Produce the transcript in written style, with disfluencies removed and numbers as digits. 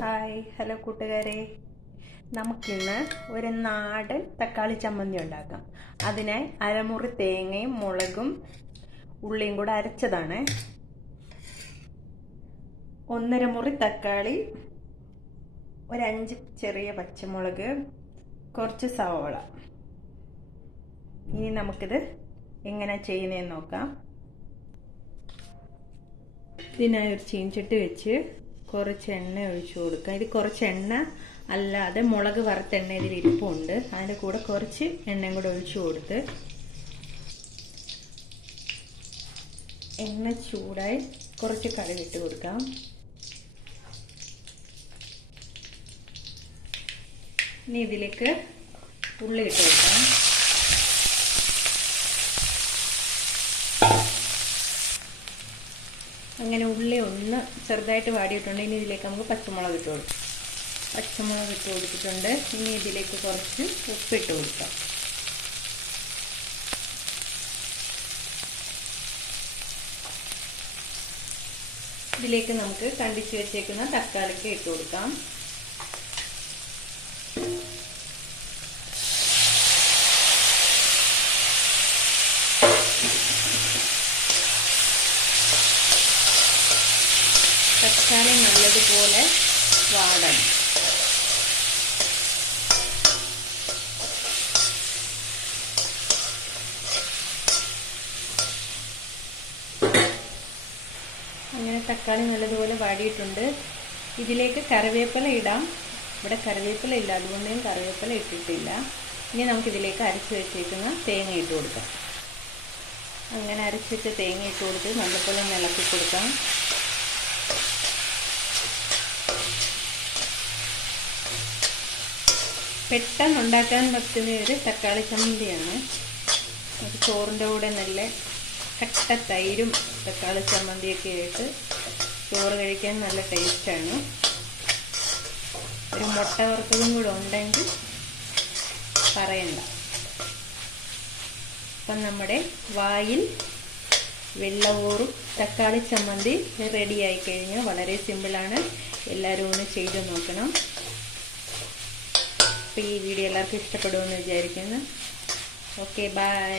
Hi hello കൂട്ടുകാരെ, നമുക്കിന്ന് ഒരു നാടൻ തക്കാളി ചമ്മന്തി ഉണ്ടാക്കാം. അതിനായി അരമുറി തേങ്ങയും മുളകും ഉള്ളിയും കൂടെ അരച്ചതാണ്. 1.5 മുറി തക്കാളി, ഒരു 5 ചെറിയ പച്ചമുളക്, കുറച്ച് സവോള. ഇനി നമുക്കിത് എങ്ങനെ ചെയ്യുന്നതെന്ന് നോക്കാം. ഇതിനായി ഒരു ചീനച്ചട്ടി വെച്ച് കുറച്ച് എണ്ണ ഒഴിച്ചു കൊടുക്കുക. ഇത് കുറച്ച് എണ്ണ അല്ലാതെ മുളക് വറുത്ത എണ്ണ ഇതിൽ ഇരിപ്പുണ്ട്. അതിൻ്റെ കൂടെ കുറച്ച് എണ്ണയും കൂടെ ഒഴിച്ചു കൊടുത്ത് എണ്ണ ചൂടായി കുറച്ച് കടുക് ഇട്ട് കൊടുക്കാം. ഇനി ഇതിലേക്ക് ഉള്ളി ഇട്ട് കൊടുക്കാം. അങ്ങനെ ഉള്ളി ഒന്ന് ചെറുതായിട്ട് വാടിയിട്ടുണ്ട്. ഇനി ഇതിലേക്ക് നമുക്ക് പച്ചമുളക് ഇട്ട് കൊടുക്കാം. പച്ചമുളക് ഇട്ട് കൊടുത്തിട്ടുണ്ട്. ഇനി ഇതിലേക്ക് കുറച്ച് ഉപ്പിട്ട് കൊടുക്കാം. ഇതിലേക്ക് നമുക്ക് കണ്ടിച്ച് വെച്ചേക്കുന്ന തക്കാളിക്ക് ഇട്ട് കൊടുക്കാം. തക്കാളി നല്ലതുപോലെ വാടണം. അങ്ങനെ തക്കാളി നല്ലതുപോലെ വാടിയിട്ടുണ്ട്. ഇതിലേക്ക് കറിവേപ്പില ഇടാം. ഇവിടെ കറിവേപ്പില ഇല്ല, അതുകൊണ്ട് ഞാൻ കറിവേപ്പില ഇട്ടിട്ടില്ല. ഇനി നമുക്കിതിലേക്ക് അരച്ച് വെച്ചേക്കുന്ന തേങ്ങ ഇട്ട് കൊടുക്കാം. അങ്ങനെ അരച്ച് വെച്ച തേങ്ങ ഇട്ട് കൊടുത്ത് നല്ലപോലെ ഇളക്കി കൊടുക്കാം. പെട്ടെന്ന് ഉണ്ടാക്കാൻ പറ്റുന്ന ഒരു തക്കാളി ചമ്മന്തിയാണ്. അത് ചോറിൻ്റെ കൂടെ നല്ല കട്ട തൈരും തക്കാളി ചമ്മന്തിയൊക്കെ ആയിട്ട് ചോറ് കഴിക്കാൻ നല്ല ടേസ്റ്റാണ്. ഒരു മുട്ട വറുത്തതും കൂടെ ഉണ്ടെങ്കിൽ പറയണ്ട. അപ്പം നമ്മുടെ വായിൽ വെള്ളവോറും തക്കാളി ചമ്മന്തി റെഡിയായി കഴിഞ്ഞു. വളരെ സിമ്പിളാണ്. എല്ലാവരും ഒന്ന് ചെയ്ത് നോക്കണം. അപ്പോൾ ഈ വീഡിയോ എല്ലാവർക്കും ഇഷ്ടപ്പെടുമെന്ന് വിചാരിക്കുന്നു. Okay, by.